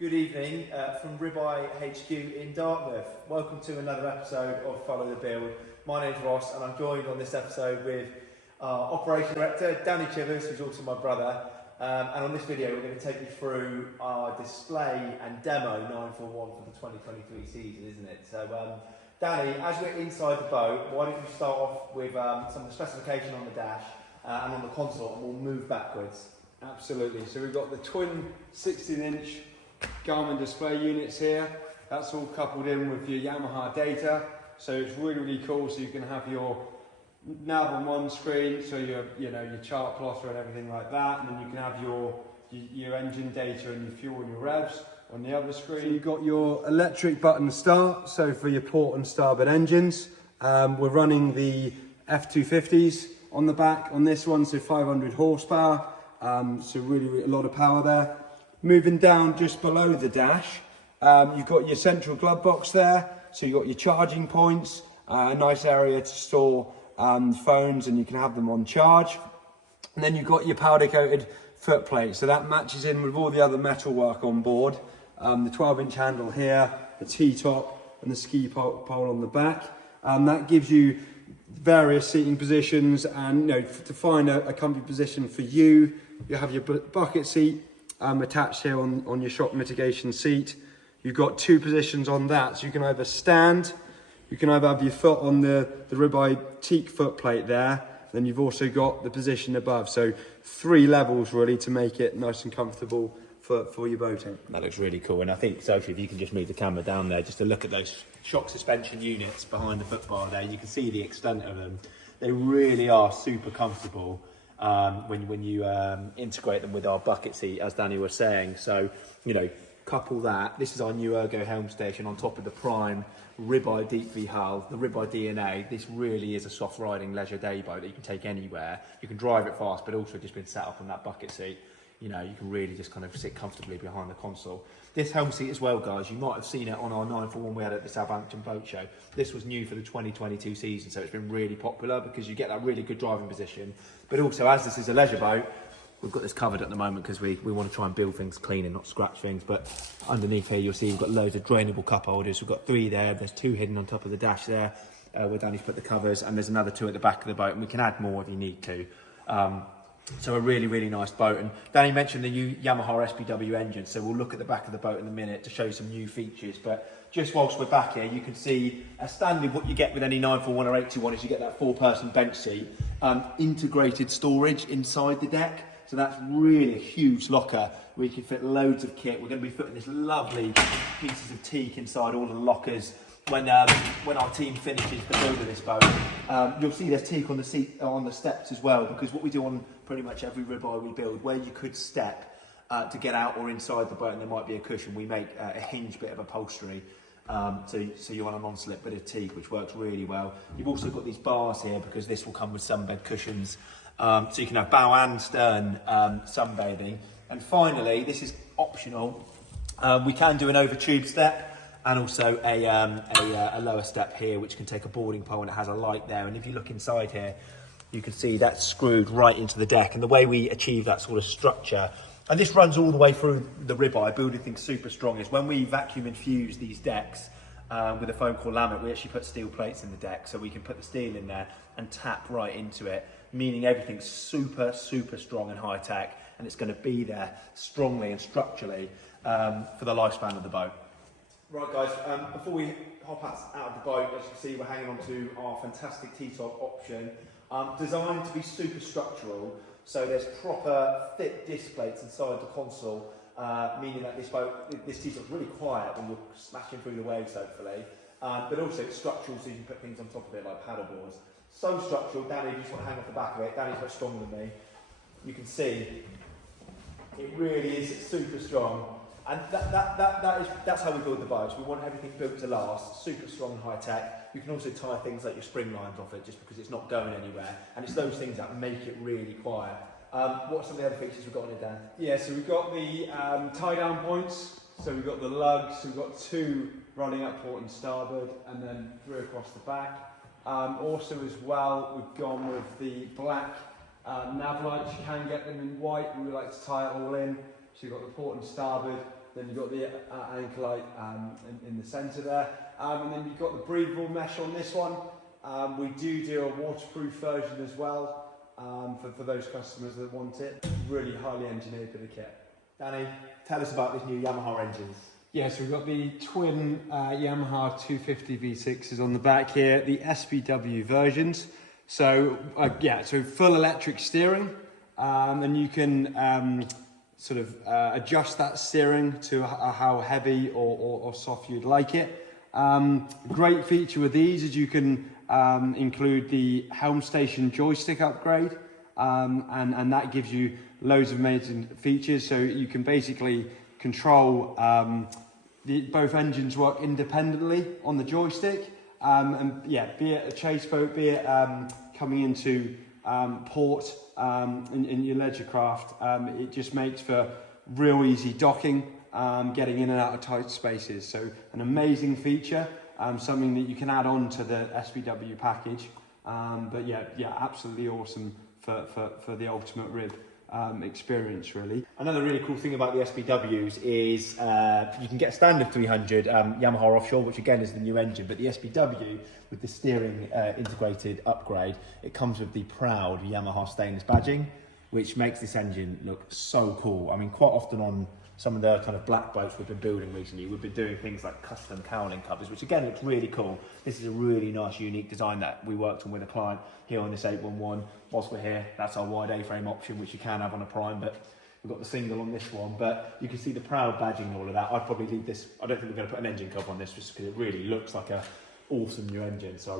Good evening from Ribeye HQ in Dartmouth. Welcome to another episode of Follow the Build. My name's Ross and I'm joined on this episode with our Operations Director, Danny Chivers, who's also my brother. And on this video we're going to take you through our display and demo 941 for the 2023 season, isn't it? So Danny, as we're inside the boat, why don't you start off with some of the specification on the dash and on the console, and we'll move backwards. Absolutely. So we've got the twin 16-inch Garmin display units here. That's all coupled in with your Yamaha data. So it's really cool. So you can have your nav on one screen, so your chart plotter and everything like that, and then you can have your engine data and your fuel and your revs on the other screen. So you've got your electric button start, so for your port and starboard engines. We're running the F250s on the back on this one, so 500 horsepower. So really a lot of power there. Moving down just below the dash, you've got your central glove box there. So you've got your charging points, a nice area to store phones, and you can have them on charge. And then you've got your powder coated foot plate. So that matches in with all the other metalwork on board. The 12-inch handle here, the T-top and the ski pole on the back. That gives you various seating positions, and to find a comfy position for you, you have your bucket seat attached here on your shock mitigation seat. You've got two positions on that, so you can either stand, you can either have your foot on the Ribeye teak foot plate there, then you've also got the position above. So 3 levels really to make it nice and comfortable for your boating. That looks really cool, and I think, Sophie, if you can just move the camera down there just to look at those shock suspension units behind the foot bar there, you can see the extent of them. They really are super comfortable when you integrate them with our bucket seat, as Danny was saying. So, couple that. This is our new Ergo helm station on top of the prime Ribeye Deep V hull, the Ribeye DNA. This really is a soft riding leisure day boat that you can take anywhere. You can drive it fast, but also just been set up on that bucket seat. You can really just kind of sit comfortably behind the console. This helm seat as well, guys, you might have seen it on our 941 we had at the Southampton Boat Show. This was new for the 2022 season, so it's been really popular because you get that really good driving position. But also, as this is a leisure boat, we've got this covered at the moment because we want to try and build things clean and not scratch things. But underneath here, you'll see we've got loads of drainable cup holders. We've got 3 there. There's 2 hidden on top of the dash there, where Danny's put the covers, and there's another 2 at the back of the boat, and we can add more if you need to. So a really nice boat. And Danny mentioned the new Yamaha SPW engine, so we'll look at the back of the boat in a minute to show you some new features. But just whilst we're back here, you can see as standard what you get with any 941 or 821 is you get that 4-person bench seat, integrated storage inside the deck. So that's really a huge locker where you can fit loads of kit. We're going to be putting this lovely pieces of teak inside all the lockers when our team finishes the build of this boat. You'll see there's teak on the seat, on the steps as well, because what we do on pretty much every Ribeye we build, where you could step to get out or inside the boat and there might be a cushion, we make a hinge bit of upholstery. So you're on a non-slip bit of teak, which works really well. You've also got these bars here because this will come with sunbed cushions. So you can have bow and stern sunbathing. And finally, this is optional. We can do an over tube step and also a lower step here, which can take a boarding pole, and it has a light there. And if you look inside here, you can see that's screwed right into the deck. And the way we achieve that sort of structure, and this runs all the way through the Ribeye, building things super strong, is when we vacuum infuse these decks with a foam core laminate, we actually put steel plates in the deck, so we can put the steel in there and tap right into it, meaning everything's super strong and high tech, and it's going to be there strongly and structurally for the lifespan of the boat. Right, guys, before we hop out of the boat, as you can see, we're hanging on to our fantastic T-top option, designed to be super structural. So there's proper thick disc plates inside the console, meaning that this T-top's really quiet when you're smashing through the waves, hopefully. But also it's structural, so you can put things on top of it like paddle boards. So structural, Danny, if you just want to hang off the back of it, Danny's much stronger than me. You can see it really is super strong. And that's how we build the boats. We want everything built to last, super strong and high tech. You can also tie things like your spring lines off it just because it's not going anywhere. And it's those things that make it really quiet. What are some of the other features we've got on it, Dan? Yeah, so we've got the tie down points. So we've got the lugs, so we've got 2 running up port and starboard, and then 3 across the back. Also as well, we've gone with the black nav lights. You can get them in white, and we like to tie it all in. So you've got the port and starboard, then you've got the anchor light in the centre there, and then you've got the breathable mesh on this one. We do a waterproof version as well for those customers that want it. Really highly engineered bit of kit. Danny, tell us about these new Yamaha engines. Yeah, so we've got the twin Yamaha 250 V6s on the back here, the SPW versions. So so full electric steering, and you can adjust that steering to how heavy or soft you'd like it. Great feature with these is you can include the helm station joystick upgrade, and that gives you loads of amazing features. So you can basically control both engines work independently on the joystick, and be it a chase boat, be it coming into port in your leisure craft, it just makes for real easy docking, getting in and out of tight spaces. So an amazing feature, something that you can add on to the SPW package, absolutely awesome for the ultimate rib experience, really. Another really cool thing about the SPWs is you can get a standard 300 Yamaha offshore, which again is the new engine, but the SPW with the steering integrated upgrade, it comes with the proud Yamaha stainless badging, which makes this engine look so cool. I mean, quite often on some of the kind of black boats we've been building recently, we've been doing things like custom cowling covers, which again looks really cool. This is a really nice, unique design that we worked on with a client here on this 811. Whilst we're here, that's our wide A-frame option, which you can have on a prime, but we've got the single on this one. But you can see the proud badging and all of that. I'd probably leave this, I don't think we're going to put an engine cover on this just because it really looks like a awesome new engine. So I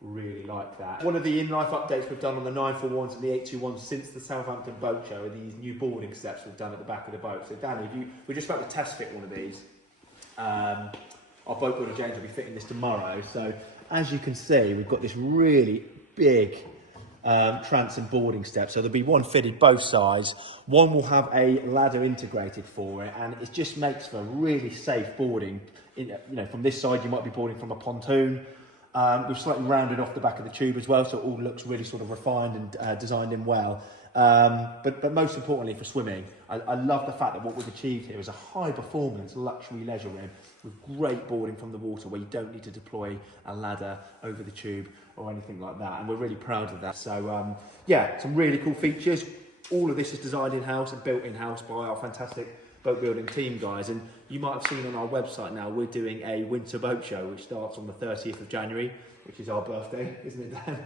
really like that. One of the in-life updates we've done on the 941s and the 821s since the Southampton boat show are these new boarding steps we've done at the back of the boat. So Danny, we're just about to test fit one of these. Our boat builder James will be fitting this tomorrow. So as you can see, we've got this really big transom boarding step. So there'll be one fitted both sides. One will have a ladder integrated for it, and it just makes for really safe boarding. From this side you might be boarding from a pontoon. We've slightly rounded off the back of the tube as well, so it all looks really sort of refined and designed in well. But most importantly for swimming, I love the fact that what we've achieved here is a high performance luxury leisure rib with great boarding from the water, where you don't need to deploy a ladder over the tube or anything like that, and we're really proud of that. So some really cool features. All of this is designed in-house and built in-house by our fantastic boat building team, guys. And you might have seen on our website now, we're doing a winter boat show which starts on the 30th of January, which is our birthday, isn't it, Dan?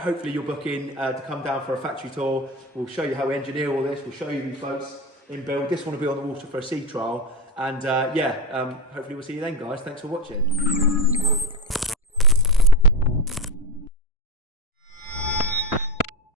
Hopefully you'll book in to come down for a factory tour. We'll show you how we engineer all this. We'll show you these boats in build. This one will be on the water for a sea trial, and hopefully we'll see you then, guys. Thanks for watching.